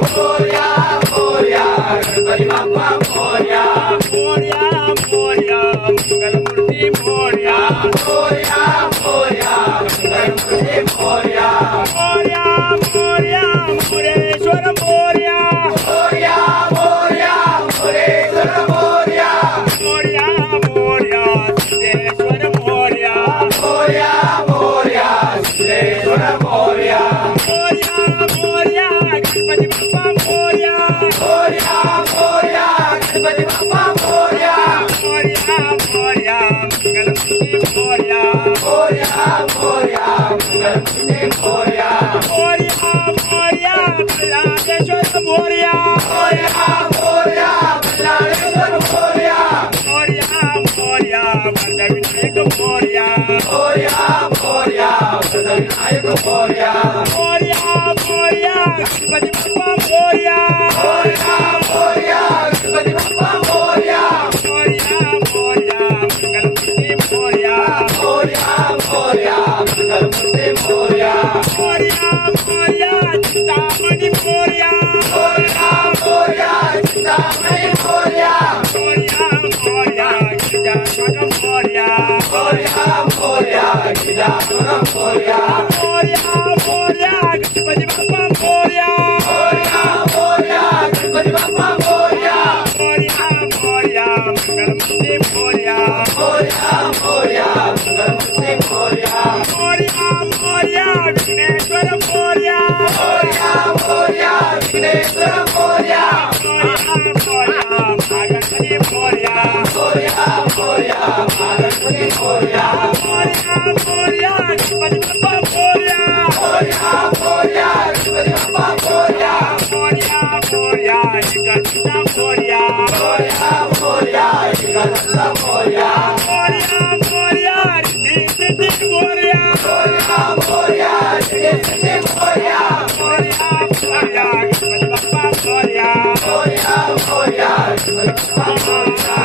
Morya Morya Ganpati Bappa Morya Morya Morya Mangalmurti Morya Morya Morya Mangalmurti Morya Morya Morya Mureshwar Morya Morya Morya Mureshwar Morya Morya Morya Siddheshwar Morya Morya Morya Siddheshwar Morya Morya Morya Ganpati Bappa Morya Morya Morya Ganpati Bappa Morya Morya Morya Mangalmurti Morya Morya Morya Mangalmurti Morya Morya Morya Ballaleshwar Morya Morya Morya Ballaleshwar Morya Morya Morya Varadvinayak Morya Morya Morya Varadvinayak Morya Morya Morya Ganpati Bappa Morya Morya Morya Ganpati Bappa Morya Morya Morya Mangalmurti Morya Morya Morya Mangalmurti Morya Morya Morya Chintamani Morya Morya Morya Chintamani Morya Morya Morya Girijatmak Morya Morya Morya Girijatmak Morya Morya Morya Ganpati Bappa Morya Morya Morya Ganpati Bappa Morya Morya Morya Mangalmurti Morya Morya Morya Mangalmurti Morya Morya Morya Vighneshwar Morya Morya Morya Vighneshwar Morya Morya Morya Mahaganapati Morya Morya Morya Mahaganapati Morya Morya Morya Ganpati Bappa Morya Morya Morya Ganpati Bappa Morya Morya Morya एकादशा Morya Morya Morya एकादशा Morya Morya Morya Riddhi Siddhi Morya Morya Morya Riddhi Siddhi Morya Morya Morya Ganpati Bappa Morya Morya Morya Ganpati Bappa Morya